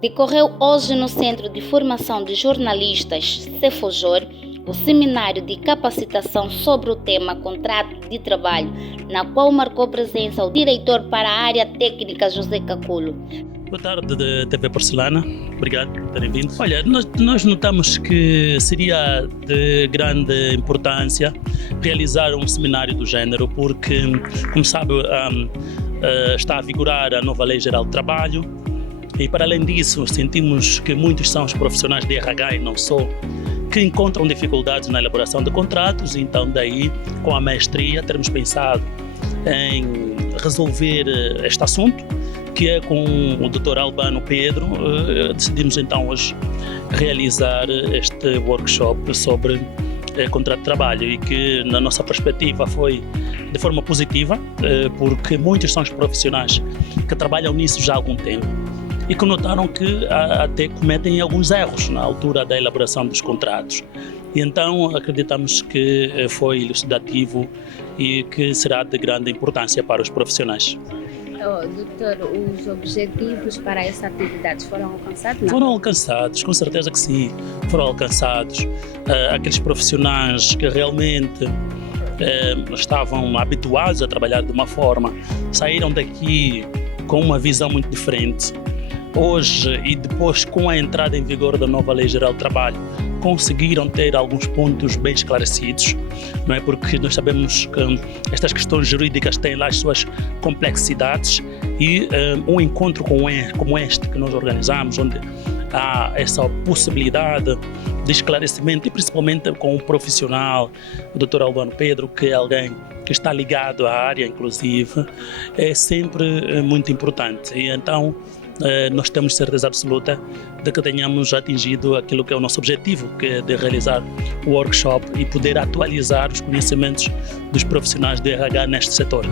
Decorreu hoje no Centro de Formação de Jornalistas, Cefojor, o seminário de capacitação sobre o tema Contrato de Trabalho, na qual marcou presença o diretor para a área técnica, José Caculo. Boa tarde, TV Porcelana. Obrigado por terem vindo. Olha, nós notamos que seria de grande importância realizar um seminário do género, porque, como sabe, está a vigorar a nova Lei Geral do Trabalho. E, para além disso, sentimos que muitos são os profissionais de RH e não só, que encontram dificuldades na elaboração de contratos. Então, daí, com a mestria, termos pensado em resolver este assunto, que é com o Dr. Albano Pedro. Decidimos então hoje realizar este workshop sobre contrato de trabalho, e que, na nossa perspectiva, foi de forma positiva, porque muitos são os profissionais que trabalham nisso já há algum tempo e que notaram que até cometem alguns erros na altura da elaboração dos contratos. E então acreditamos que foi elucidativo e que será de grande importância para os profissionais. Doutor, os objetivos para essa atividade foram alcançados? Não? Foram alcançados, com certeza que sim, foram alcançados. Aqueles profissionais que realmente estavam habituados a trabalhar de uma forma, saíram daqui com uma visão muito diferente. Hoje, e depois com a entrada em vigor da nova Lei Geral do Trabalho, conseguiram ter alguns pontos bem esclarecidos, não é? Porque nós sabemos que estas questões jurídicas têm lá as suas complexidades, e um encontro como este que nós organizamos, onde há essa possibilidade de esclarecimento, e principalmente com um profissional, o Dr. Albano Pedro, que é alguém que está ligado à área, inclusive, é sempre muito importante. E então nós temos certeza absoluta de que tenhamos atingido aquilo que é o nosso objetivo, que é de realizar o workshop e poder atualizar os conhecimentos dos profissionais de RH neste setor.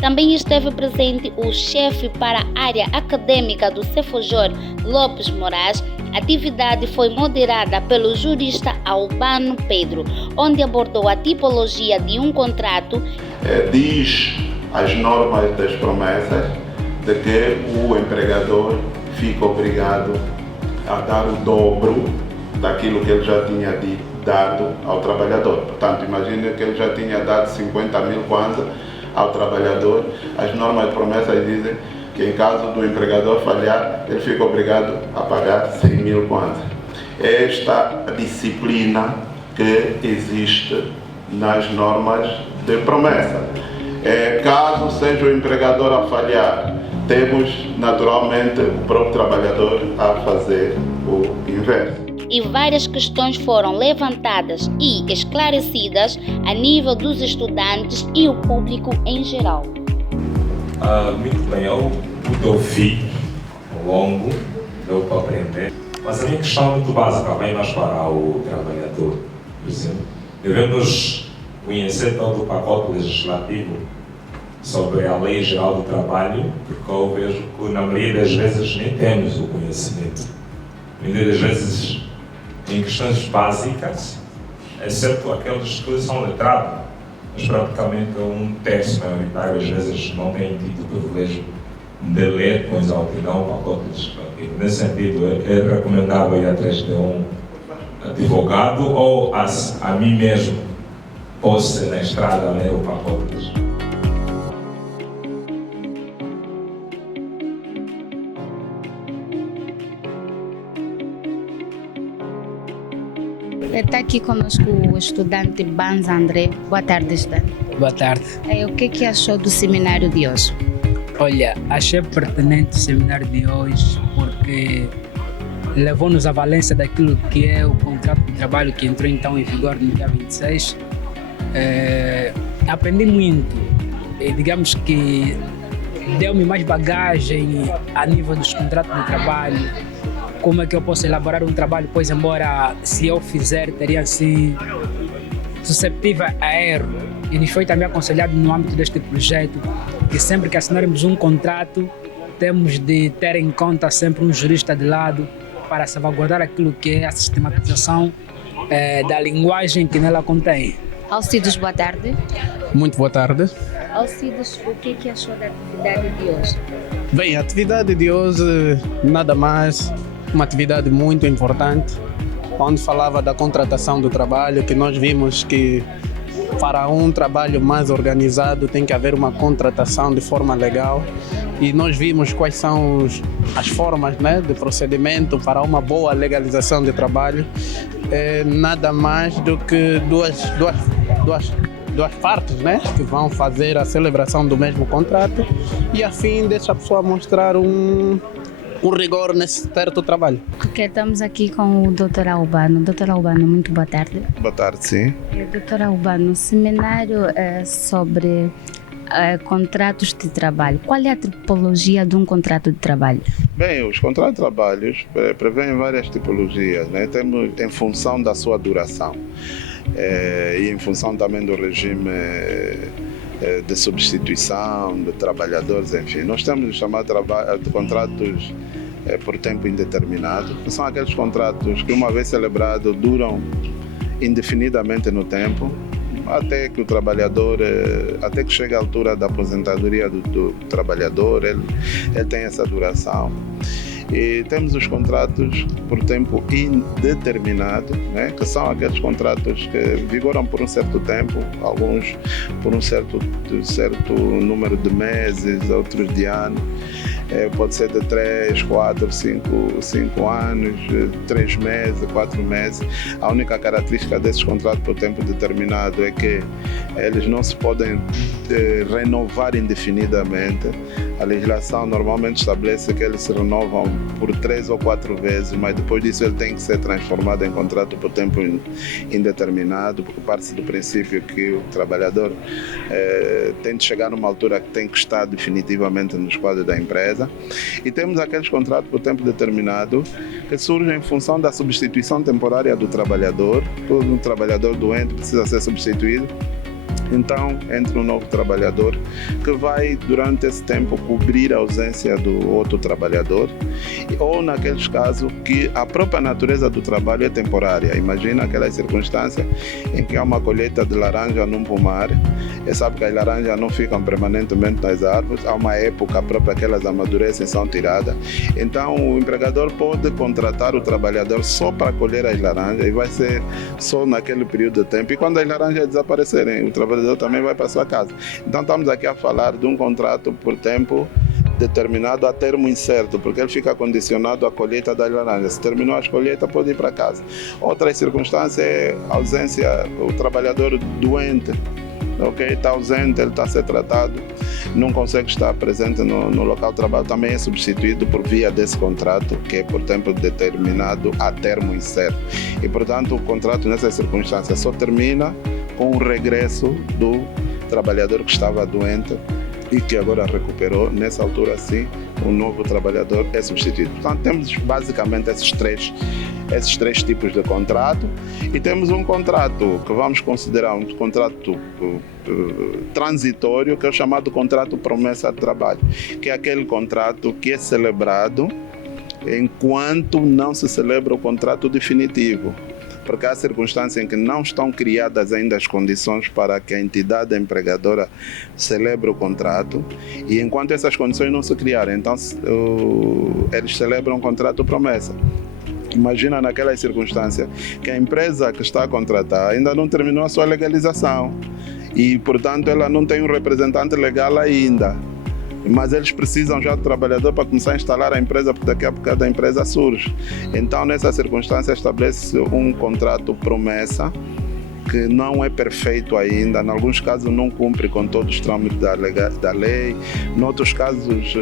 Também esteve presente o chefe para a área acadêmica do Cefojor, Lopes Moraes. A atividade foi moderada pelo jurista Albano Pedro, onde abordou a tipologia de um contrato. Diz as normas das promessas de que o empregador fica obrigado a dar o dobro daquilo que ele já tinha dado ao trabalhador. Portanto, imagine que ele já tinha dado 50 mil kwanza ao trabalhador. As normas de promessa dizem que, em caso do empregador falhar, ele fica obrigado a pagar 100 mil kwanza. Esta disciplina que existe nas normas de promessa. Caso seja o empregador a falhar, temos naturalmente o próprio trabalhador a fazer o inverso. E várias questões foram levantadas e esclarecidas a nível dos estudantes e o público em geral. Muito bem, eu pude ouvir ao longo, deu para aprender, mas a minha questão é muito básica, bem mais para o trabalhador. Por exemplo, devemos conhecer todo o pacote legislativo sobre a Lei Geral do Trabalho, porque eu vejo que, na maioria das vezes, nem temos o conhecimento. Muitas das vezes, em questões básicas, exceto aqueles que são letrados, mas praticamente um terço maioritário, às vezes, não tem tido o privilégio de ler com exaustidão o pacote legislativo. Nesse sentido, é recomendável ir atrás de um advogado ou a mim mesmo posso ir na estrada ler o pacote legislativo. Está aqui conosco o estudante Banza André. Boa tarde, estudante. Boa tarde. O que achou do seminário de hoje? Olha, achei pertinente o seminário de hoje porque levou-nos à valência daquilo que é o contrato de trabalho que entrou então em vigor no dia 26. Aprendi muito e digamos que deu-me mais bagagem a nível dos contratos de trabalho. Como é que eu posso elaborar um trabalho, pois embora se eu fizer teria assim susceptível a erro. E nos foi também aconselhado no âmbito deste projeto que sempre que assinarmos um contrato temos de ter em conta sempre um jurista de lado para salvaguardar aquilo que é a sistematização da linguagem que nela contém. Alcides, boa tarde. Muito boa tarde. Alcides, o que é que achou da atividade de hoje? Bem, a atividade de hoje, nada mais, uma atividade muito importante, onde falava da contratação do trabalho, que nós vimos que para um trabalho mais organizado tem que haver uma contratação de forma legal, e nós vimos quais são as formas, né, de procedimento para uma boa legalização de trabalho. Nada mais do que duas partes, né, que vão fazer a celebração do mesmo contrato, e a fim dessa pessoa mostrar um rigor nesse certo trabalho. Porque estamos aqui com o Dr. Albano. Dr. Albano, muito boa tarde. Boa tarde, sim. Dr. Albano, seminário sobre contratos de trabalho. Qual é a tipologia de um contrato de trabalho? Bem, os contratos de trabalho prevêem várias tipologias, né? Temos em função da sua duração e em função também do regime de substituição de trabalhadores, enfim. Nós temos de chamar de contratos por tempo indeterminado, que são aqueles contratos que, uma vez celebrados, duram indefinidamente no tempo, até que o trabalhador, até que chegue a altura da aposentadoria do trabalhador, ele tem essa duração. E temos os contratos por tempo indeterminado, né, que são aqueles contratos que vigoram por um certo tempo, alguns por um certo número de meses, outros de anos. Pode ser de 3, 4, 5 anos, 3 meses, 4 meses. A única característica desses contratos por tempo determinado é que eles não se podem renovar indefinidamente. A legislação normalmente estabelece que eles se renovam por 3 ou 4 vezes, mas depois disso ele tem que ser transformado em contrato por tempo indeterminado, porque parte do princípio que o trabalhador tem de chegar numa altura que tem que estar definitivamente nos quadros da empresa. E temos aqueles contratos por tempo determinado que surgem em função da substituição temporária do trabalhador. Todo um trabalhador doente precisa ser substituído. Então entra um novo trabalhador que vai, durante esse tempo, cobrir a ausência do outro trabalhador, ou naqueles casos que a própria natureza do trabalho é temporária. Imagina aquela circunstância em que há uma colheita de laranja num pomar, e sabe que as laranjas não ficam permanentemente nas árvores, há uma época própria que elas amadurecem e são tiradas. Então o empregador pode contratar o trabalhador só para colher as laranjas, e vai ser só naquele período de tempo, e quando as laranjas desaparecerem, o trabalhador também vai para sua casa. Então estamos aqui a falar de um contrato por tempo determinado a termo incerto, porque ele fica condicionado à colheita das laranjas. Se terminou a colheita, pode ir para casa. Outra circunstância é a ausência, o trabalhador doente, está ausente, ele está a ser tratado, não consegue estar presente no local de trabalho, também é substituído por via desse contrato, que é por tempo determinado a termo incerto. E, portanto, o contrato nessa circunstância só termina com o regresso do trabalhador que estava doente e que agora recuperou. Nessa altura, sim, o novo trabalhador é substituído. Portanto, temos basicamente esses três tipos de contrato, e temos um contrato que vamos considerar um contrato transitório, que é o chamado contrato promessa de trabalho, que é aquele contrato que é celebrado enquanto não se celebra o contrato definitivo, porque há circunstâncias em que não estão criadas ainda as condições para que a entidade empregadora celebre o contrato, e enquanto essas condições não se criarem, então eles celebram o contrato promessa. Imagina naquela circunstância que a empresa que está a contratar ainda não terminou a sua legalização e, portanto, ela não tem um representante legal ainda. Mas eles precisam já do trabalhador para começar a instalar a empresa, porque daqui a pouco a empresa surge. Então, nessa circunstância, estabelece um contrato promessa que não é perfeito ainda, em alguns casos não cumpre com todos os trâmites da lei, em outros casos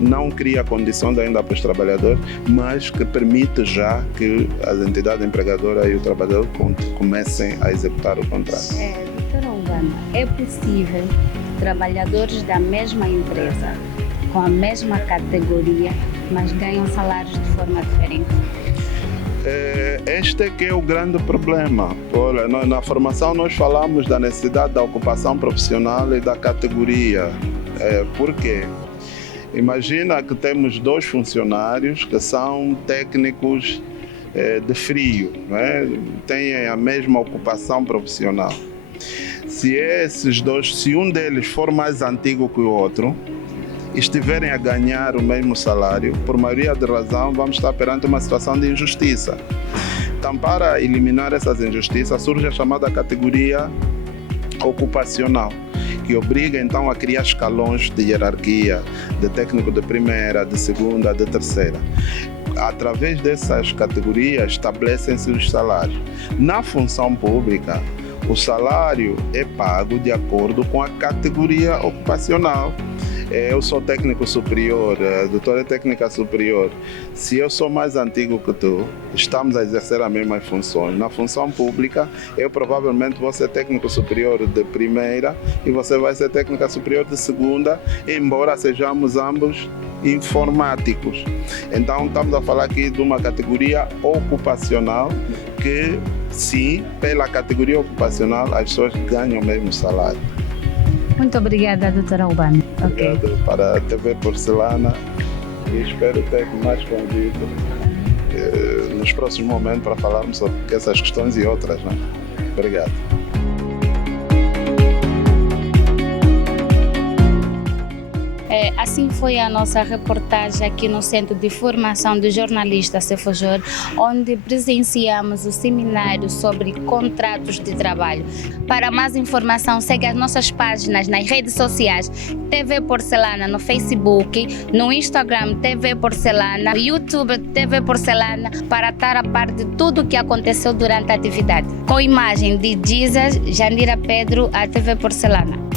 não cria condições ainda para os trabalhadores, mas que permite já que as entidades empregadoras e o trabalhador comecem a executar o contrato. Dr. Albano, é possível trabalhadores da mesma empresa, com a mesma categoria, mas ganham salários de forma diferente? Este é que é o grande problema. Olha, na formação nós falamos da necessidade da ocupação profissional e da categoria. Por quê? Imagina que temos 2 funcionários que são técnicos de frio, né? Têm a mesma ocupação profissional. se um deles for mais antigo que o outro, estiverem a ganhar o mesmo salário, por maioria de razão, vamos estar perante uma situação de injustiça. Então, para eliminar essas injustiças, surge a chamada categoria ocupacional, que obriga então a criar escalões de hierarquia, de técnico de primeira, de segunda, de terceira. Através dessas categorias estabelecem-se os salários. Na função pública, o salário é pago de acordo com a categoria ocupacional. Eu sou técnico superior, a doutora é técnica superior. Se eu sou mais antigo que tu, estamos a exercer as mesmas funções. Na função pública, eu provavelmente vou ser técnico superior de primeira e você vai ser técnica superior de segunda, embora sejamos ambos informáticos. Então, estamos a falar aqui de uma categoria ocupacional que, sim, pela categoria ocupacional, as pessoas ganham o mesmo salário. Muito obrigada, doutora Albano. Obrigado para a TV Porcelana e espero ter mais convite nos próximos momentos para falarmos sobre essas questões e outras. Né? Obrigado. Assim foi a nossa reportagem aqui no Centro de Formação de Jornalistas Cefojor, onde presenciamos o seminário sobre contratos de trabalho. Para mais informação, segue as nossas páginas nas redes sociais, TV Porcelana no Facebook, no Instagram TV Porcelana, no YouTube TV Porcelana, para estar a par de tudo o que aconteceu durante a atividade. Com imagem de Jesus Jandira Pedro, a TV Porcelana.